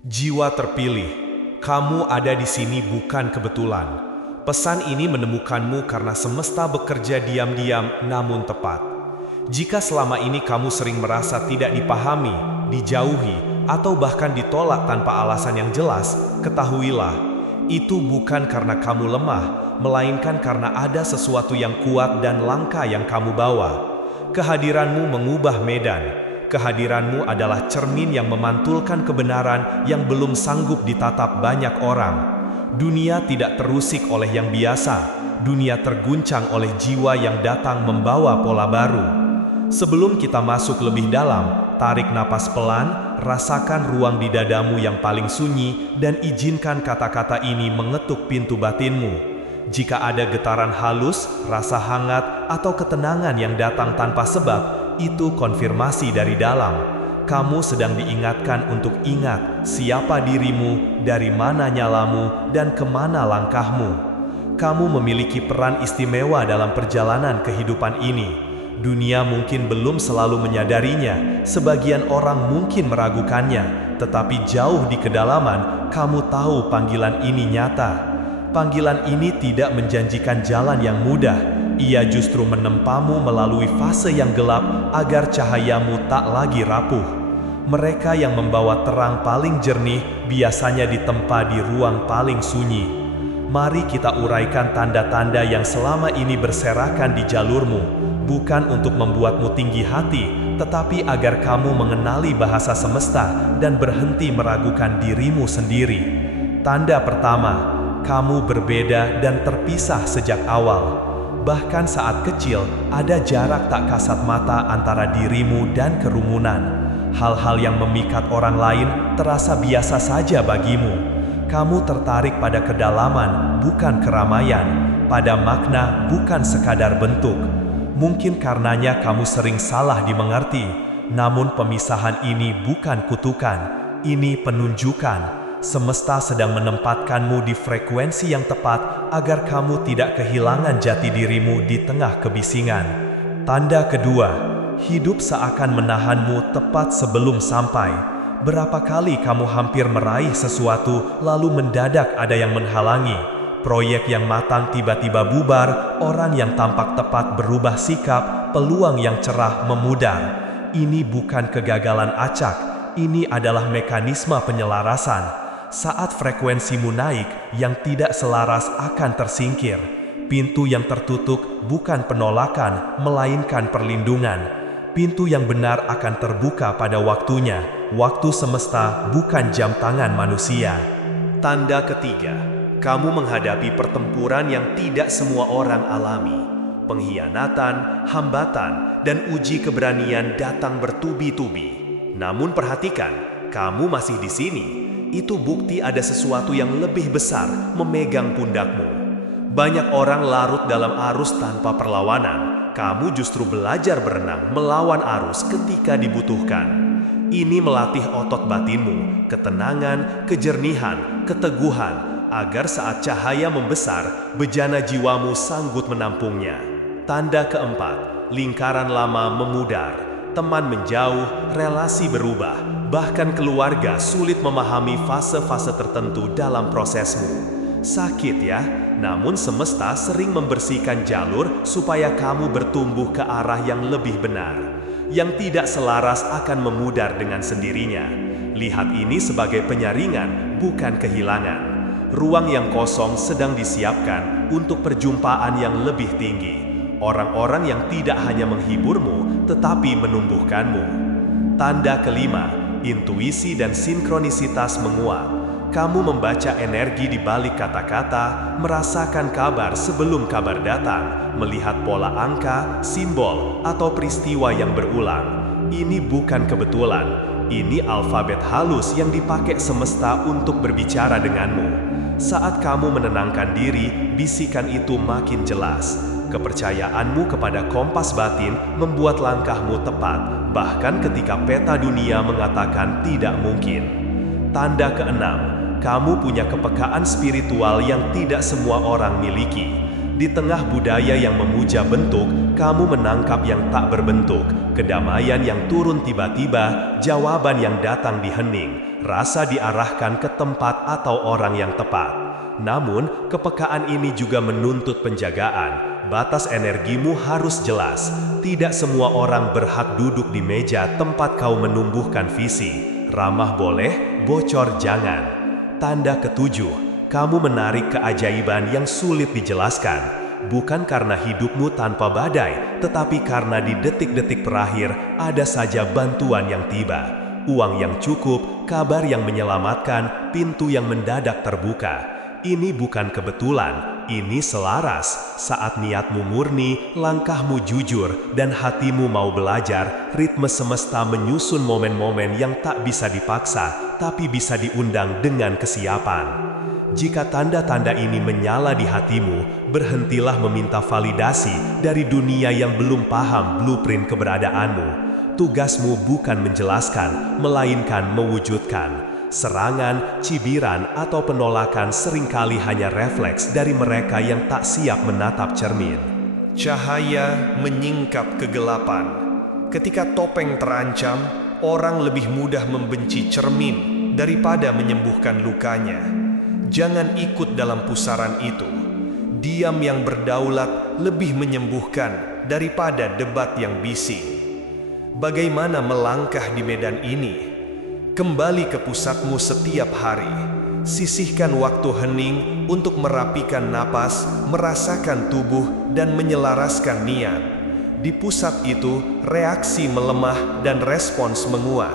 Jiwa terpilih, kamu ada di sini bukan kebetulan. Pesan ini menemukanmu karena semesta bekerja diam-diam namun tepat. Jika selama ini kamu sering merasa tidak dipahami, dijauhi, atau bahkan ditolak tanpa alasan yang jelas, ketahuilah, itu bukan karena kamu lemah, melainkan karena ada sesuatu yang kuat dan langka yang kamu bawa. Kehadiranmu mengubah medan. Kehadiranmu adalah cermin yang memantulkan kebenaran yang belum sanggup ditatap banyak orang. Dunia tidak terusik oleh yang biasa, dunia terguncang oleh jiwa yang datang membawa pola baru. Sebelum kita masuk lebih dalam, tarik napas pelan, rasakan ruang di dadamu yang paling sunyi, dan izinkan kata-kata ini mengetuk pintu batinmu. Jika ada getaran halus, rasa hangat, atau ketenangan yang datang tanpa sebab, itu konfirmasi dari dalam. Kamu sedang diingatkan untuk ingat siapa dirimu, dari mana nyalamu, dan kemana langkahmu. Kamu memiliki peran istimewa dalam perjalanan kehidupan ini. Dunia mungkin belum selalu menyadarinya, sebagian orang mungkin meragukannya, tetapi jauh di kedalaman, kamu tahu panggilan ini nyata. Panggilan ini tidak menjanjikan jalan yang mudah, ia justru menempamu melalui fase yang gelap agar cahayamu tak lagi rapuh. Mereka yang membawa terang paling jernih biasanya ditempa di ruang paling sunyi. Mari kita uraikan tanda-tanda yang selama ini berserakan di jalurmu, bukan untuk membuatmu tinggi hati, tetapi agar kamu mengenali bahasa semesta dan berhenti meragukan dirimu sendiri. Tanda pertama, kamu berbeda dan terpisah sejak awal. Bahkan saat kecil, ada jarak tak kasat mata antara dirimu dan kerumunan. Hal-hal yang memikat orang lain terasa biasa saja bagimu. Kamu tertarik pada kedalaman, bukan keramaian, pada makna, bukan sekadar bentuk. Mungkin karenanya kamu sering salah dimengerti, namun pemisahan ini bukan kutukan, ini penunjukan. Semesta sedang menempatkanmu di frekuensi yang tepat agar kamu tidak kehilangan jati dirimu di tengah kebisingan. Tanda kedua, hidup seakan menahanmu tepat sebelum sampai. Berapa kali kamu hampir meraih sesuatu lalu mendadak ada yang menghalangi. Proyek yang matang tiba-tiba bubar, orang yang tampak tepat berubah sikap, peluang yang cerah memudar. Ini bukan kegagalan acak, ini adalah mekanisme penyelarasan. Saat frekuensimu naik, yang tidak selaras akan tersingkir. Pintu yang tertutup bukan penolakan, melainkan perlindungan. Pintu yang benar akan terbuka pada waktunya. Waktu semesta bukan jam tangan manusia. Tanda ketiga, kamu menghadapi pertempuran yang tidak semua orang alami. Pengkhianatan, hambatan, dan uji keberanian datang bertubi-tubi. Namun perhatikan, kamu masih di sini. Itu bukti ada sesuatu yang lebih besar memegang pundakmu. Banyak orang larut dalam arus tanpa perlawanan. Kamu justru belajar berenang melawan arus ketika dibutuhkan. Ini melatih otot batinmu, ketenangan, kejernihan, keteguhan, agar saat cahaya membesar, bejana jiwamu sanggup menampungnya. Tanda keempat, lingkaran lama memudar. Teman menjauh, relasi berubah, bahkan keluarga sulit memahami fase-fase tertentu dalam prosesmu. Sakit ya, namun semesta sering membersihkan jalur supaya kamu bertumbuh ke arah yang lebih benar. Yang tidak selaras akan memudar dengan sendirinya. Lihat ini sebagai penyaringan, bukan kehilangan. Ruang yang kosong sedang disiapkan untuk perjumpaan yang lebih tinggi. Orang-orang yang tidak hanya menghiburmu, tetapi menumbuhkanmu. Tanda kelima, intuisi dan sinkronisitas menguat. Kamu membaca energi di balik kata-kata, merasakan kabar sebelum kabar datang, melihat pola angka, simbol, atau peristiwa yang berulang. Ini bukan kebetulan, ini alfabet halus yang dipakai semesta untuk berbicara denganmu. Saat kamu menenangkan diri, bisikan itu makin jelas. Kepercayaanmu kepada kompas batin membuat langkahmu tepat, bahkan ketika peta dunia mengatakan tidak mungkin. Tanda keenam, kamu punya kepekaan spiritual yang tidak semua orang miliki. Di tengah budaya yang memuja bentuk, kamu menangkap yang tak berbentuk, kedamaian yang turun tiba-tiba, jawaban yang datang di hening. rasa diarahkan ke tempat atau orang yang tepat. Namun, kepekaan ini juga menuntut penjagaan. Batas energimu harus jelas. Tidak semua orang berhak duduk di meja tempat kau menumbuhkan visi. Ramah boleh, bocor jangan. Tanda ketujuh, kamu menarik keajaiban yang sulit dijelaskan. Bukan karena hidupmu tanpa badai, tetapi karena di detik-detik terakhir ada saja bantuan yang tiba. Uang yang cukup, kabar yang menyelamatkan, pintu yang mendadak terbuka. Ini bukan kebetulan, ini selaras. Saat niatmu murni, langkahmu jujur, dan hatimu mau belajar, ritme semesta menyusun momen-momen yang tak bisa dipaksa, tapi bisa diundang dengan kesiapan. Jika tanda-tanda ini menyala di hatimu, berhentilah meminta validasi dari dunia yang belum paham blueprint keberadaanmu. Tugasmu bukan menjelaskan, melainkan mewujudkan. Serangan, cibiran, atau penolakan seringkali hanya refleks dari mereka yang tak siap menatap cermin. Cahaya menyingkap kegelapan. Ketika topeng terancam, orang lebih mudah membenci cermin daripada menyembuhkan lukanya. Jangan ikut dalam pusaran itu. Diam yang berdaulat lebih menyembuhkan daripada debat yang bising. Bagaimana melangkah di medan ini? Kembali ke pusatmu setiap hari. Sisihkan waktu hening untuk merapikan napas, merasakan tubuh, dan menyelaraskan niat. Di pusat itu, reaksi melemah dan respons menguat.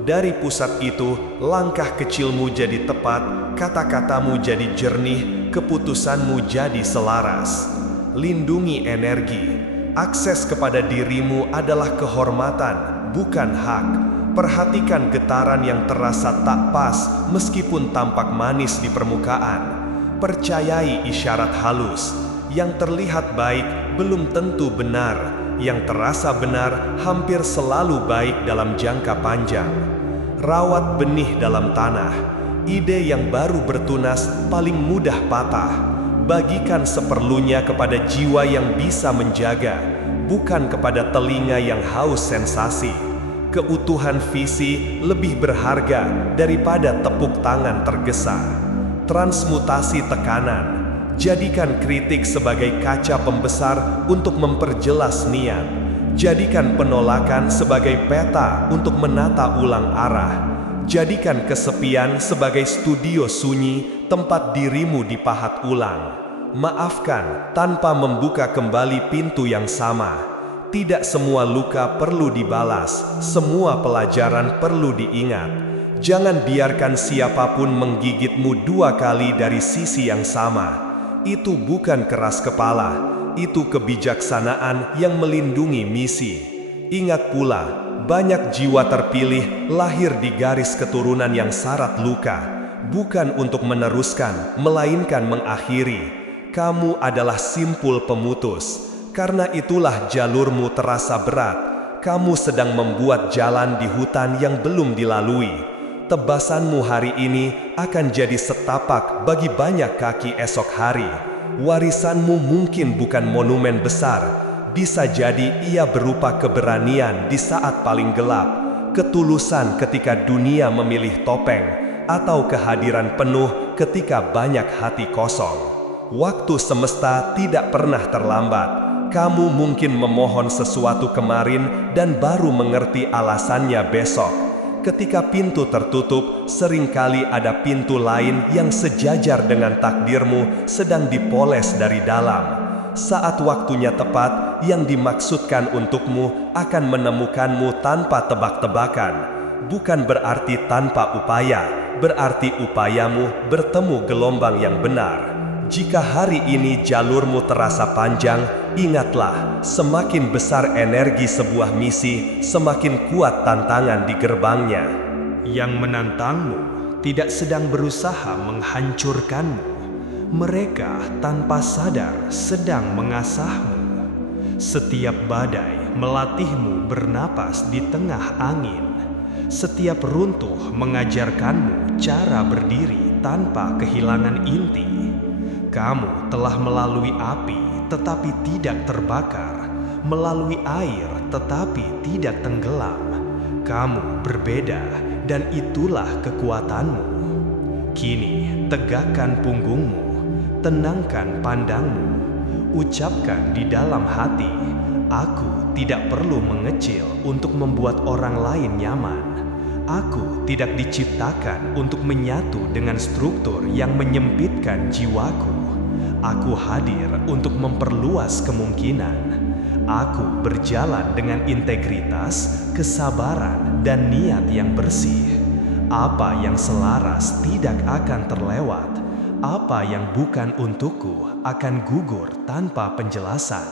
Dari pusat itu, langkah kecilmu jadi tepat, kata-katamu jadi jernih, keputusanmu jadi selaras. Lindungi energi. Akses kepada dirimu adalah kehormatan, bukan hak. Perhatikan getaran yang terasa tak pas meskipun tampak manis di permukaan. Percayai isyarat halus. Yang terlihat baik belum tentu benar. Yang terasa benar hampir selalu baik dalam jangka panjang. Rawat benih dalam tanah. Ide yang baru bertunas paling mudah patah. Bagikan seperlunya kepada jiwa yang bisa menjaga, bukan kepada telinga yang haus sensasi. Keutuhan visi lebih berharga daripada tepuk tangan tergesa. Transmutasi tekanan. Jadikan kritik sebagai kaca pembesar untuk memperjelas niat. Jadikan penolakan sebagai peta untuk menata ulang arah. Jadikan kesepian sebagai studio sunyi, tempat dirimu dipahat ulang. Maafkan tanpa membuka kembali pintu yang sama. Tidak semua luka perlu dibalas, semua pelajaran perlu diingat. Jangan biarkan siapapun menggigitmu dua kali dari sisi yang sama. Itu bukan keras kepala, itu kebijaksanaan yang melindungi misi. Ingat pula, banyak jiwa terpilih lahir di garis keturunan yang syarat luka, bukan untuk meneruskan, melainkan mengakhiri. Kamu adalah simpul pemutus. Karena itulah jalurmu terasa berat. Kamu sedang membuat jalan di hutan yang belum dilalui. Tebasanmu hari ini akan jadi setapak bagi banyak kaki esok hari. Warisanmu mungkin bukan monumen besar. Bisa jadi ia berupa keberanian di saat paling gelap, ketulusan ketika dunia memilih topeng, atau kehadiran penuh ketika banyak hati kosong. Waktu semesta tidak pernah terlambat. Kamu mungkin memohon sesuatu kemarin dan baru mengerti alasannya besok. Ketika pintu tertutup, seringkali ada pintu lain yang sejajar dengan takdirmu sedang dipoles dari dalam. Saat waktunya tepat, yang dimaksudkan untukmu akan menemukanmu tanpa tebak-tebakan. Bukan berarti tanpa upaya, berarti upayamu bertemu gelombang yang benar. Jika hari ini jalurmu terasa panjang, ingatlah, semakin besar energi sebuah misi, semakin kuat tantangan di gerbangnya. Yang menantangmu tidak sedang berusaha menghancurkanmu. Mereka tanpa sadar sedang mengasahmu. Setiap badai melatihmu bernapas di tengah angin. Setiap runtuh mengajarkanmu cara berdiri tanpa kehilangan inti. Kamu telah melalui api tetapi tidak terbakar, melalui air tetapi tidak tenggelam. Kamu berbeda dan itulah kekuatanmu. Kini, tegakkan punggungmu, tenangkan pandangmu, ucapkan di dalam hati, aku tidak perlu mengecil untuk membuat orang lain nyaman. Aku tidak diciptakan untuk menyatu dengan struktur yang menyempitkan jiwaku. Aku hadir untuk memperluas kemungkinan. Aku berjalan dengan integritas, kesabaran, dan niat yang bersih. Apa yang selaras tidak akan terlewat. Apa yang bukan untukku akan gugur tanpa penjelasan.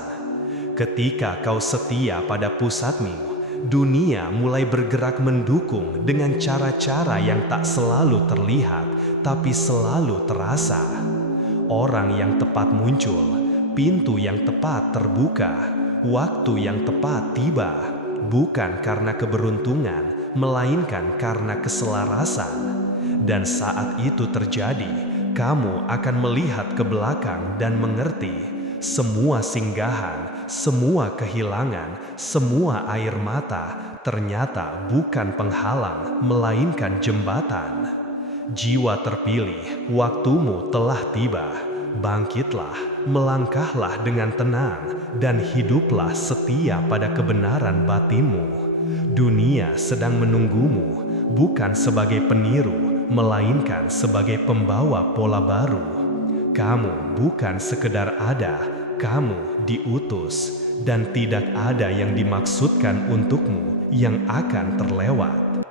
Ketika kau setia pada pusatmu, dunia mulai bergerak mendukung dengan cara-cara yang tak selalu terlihat, tapi selalu terasa. Orang yang tepat muncul, pintu yang tepat terbuka, waktu yang tepat tiba, bukan karena keberuntungan, melainkan karena keselarasan. Dan saat itu terjadi, kamu akan melihat ke belakang dan mengerti, semua singgahan, semua kehilangan, semua air mata, ternyata bukan penghalang, melainkan jembatan. Jiwa terpilih, waktumu telah tiba. Bangkitlah, melangkahlah dengan tenang, dan hiduplah setia pada kebenaran batinmu. Dunia sedang menunggumu, bukan sebagai peniru, melainkan sebagai pembawa pola baru. Kamu bukan sekedar ada, kamu diutus, dan tidak ada yang dimaksudkan untukmu yang akan terlewat.